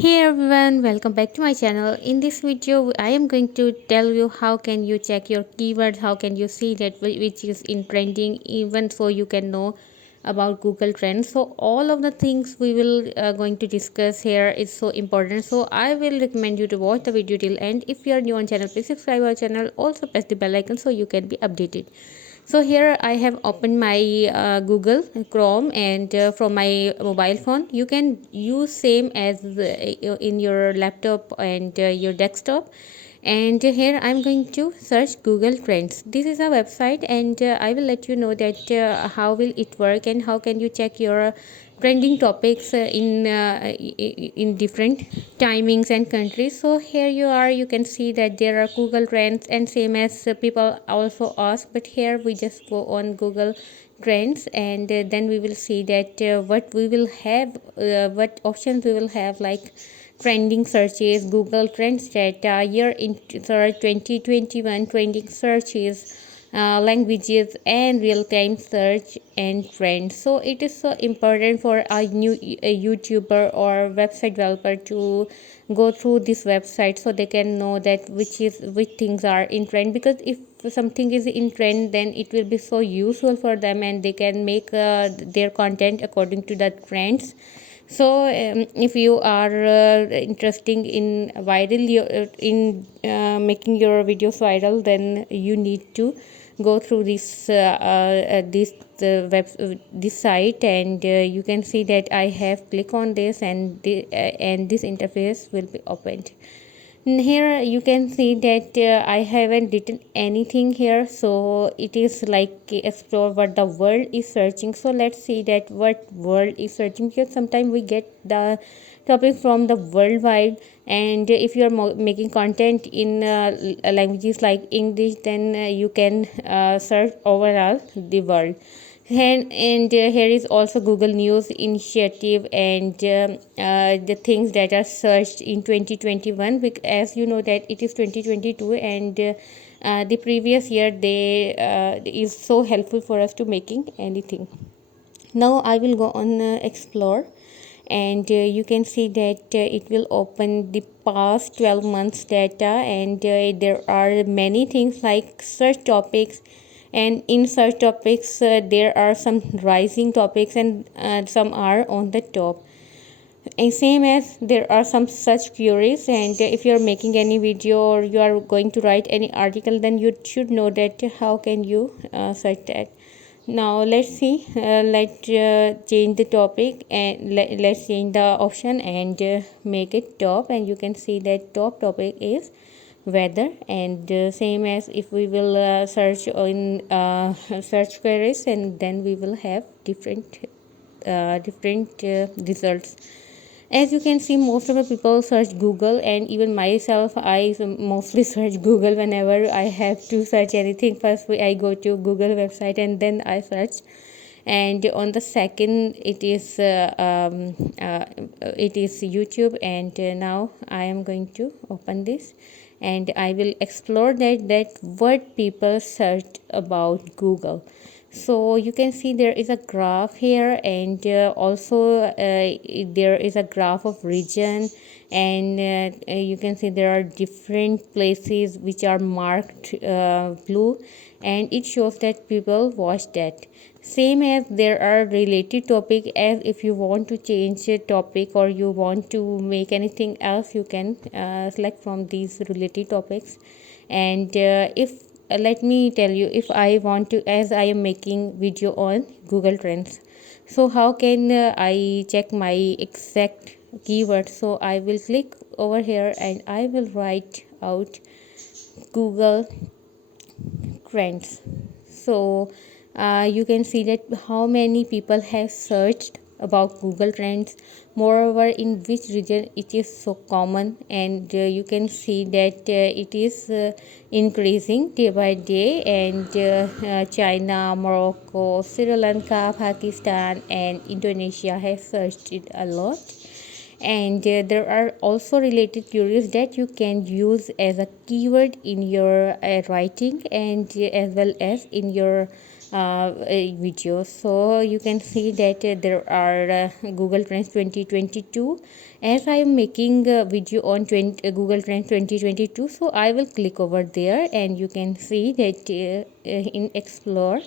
Hey everyone, welcome back to my channel. In this video, I am going to tell you how can you check your keywords, how can you see that which is in trending, even so you can know about Google Trends. So all of the things we will going to discuss here is so important. So I will recommend you to watch the video till end. If you are new on channel, please subscribe our channel. Also press the bell icon so you can be updated. So here I have opened my Google Chrome, and from my mobile phone you can use same as in your laptop and your desktop. And here I'm going to search Google Trends. This is a website, and I will let you know that how will it work and how can you check your trending topics in different timings and countries. So here you are, you can see that there are Google Trends, and same as people also ask, but here we just go on Google Trends, and then we will see that what we will have, what options we will have, like trending searches, Google Trends data, year in 2021 trending searches, languages, and real-time search and trends. So it is so important for a YouTuber or website developer to go through this website so they can know that which things are in trend, because if something is in trend, then it will be so useful for them and they can make their content according to the trends. So if you are interested in making your videos viral, then you need to go through this site, and you can see that I have click on this, and this interface will be opened. Here you can see that I haven't written anything here, so it is like explore what the world is searching. So let's see that what world is searching, because sometimes we get the topic from the worldwide, and if you are making content in languages like English, then you can search overall the world. And here is also Google News initiative, and the things that are searched in 2021, because as you know that it is 2022, and the previous year they is so helpful for us to making anything. Now I will go on explore, and you can see that it will open the past 12 months data, and there are many things like search topics, and in search topics there are some rising topics, and some are on the top. And same as there are some such queries, and if you are making any video or you are going to write any article, then you should know that how can you search that. Now let's see, let's change the topic, and let's change the option and make it top, and you can see that top topic is weather. And same as if we will search in search queries, and then we will have different results. As you can see, most of the people search Google, and even myself, I mostly search Google whenever I have to search anything. First I go to Google website, and then I search, and on the second it is YouTube. And now I am going to open this, and I will explore that what people search about Google. So you can see there is a graph here, and also there is a graph of region, and you can see there are different places which are marked blue, and it shows that people watch that. Same as there are related topic, as if you want to change a topic or you want to make anything else, you can select from these related topics. And if let me tell you, if I want to, as I am making video on Google Trends, so how can I check my exact keyword? So I will click over here, and I will write out Google Trends. So you can see that how many people have searched about Google Trends, moreover in which region it is so common, and you can see that it is increasing day by day, and China, Morocco, Sri Lanka, Pakistan, and Indonesia have searched it a lot. And there are also related queries that you can use as a keyword in your writing, and as well as in your videos. So you can see that there are Google Trends 2022. As I am making a video on Google Trends 2022, so I will click over there, and you can see that in Explore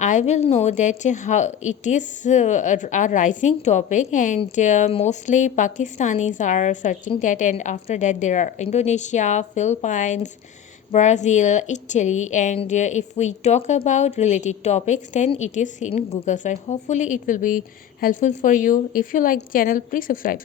I will know that how it is a rising topic, and mostly Pakistanis are searching that, and after that there are Indonesia, Philippines, Brazil, Italy, and if we talk about related topics, then it is in Google search. Hopefully, it will be helpful for you. If you like the channel, please subscribe.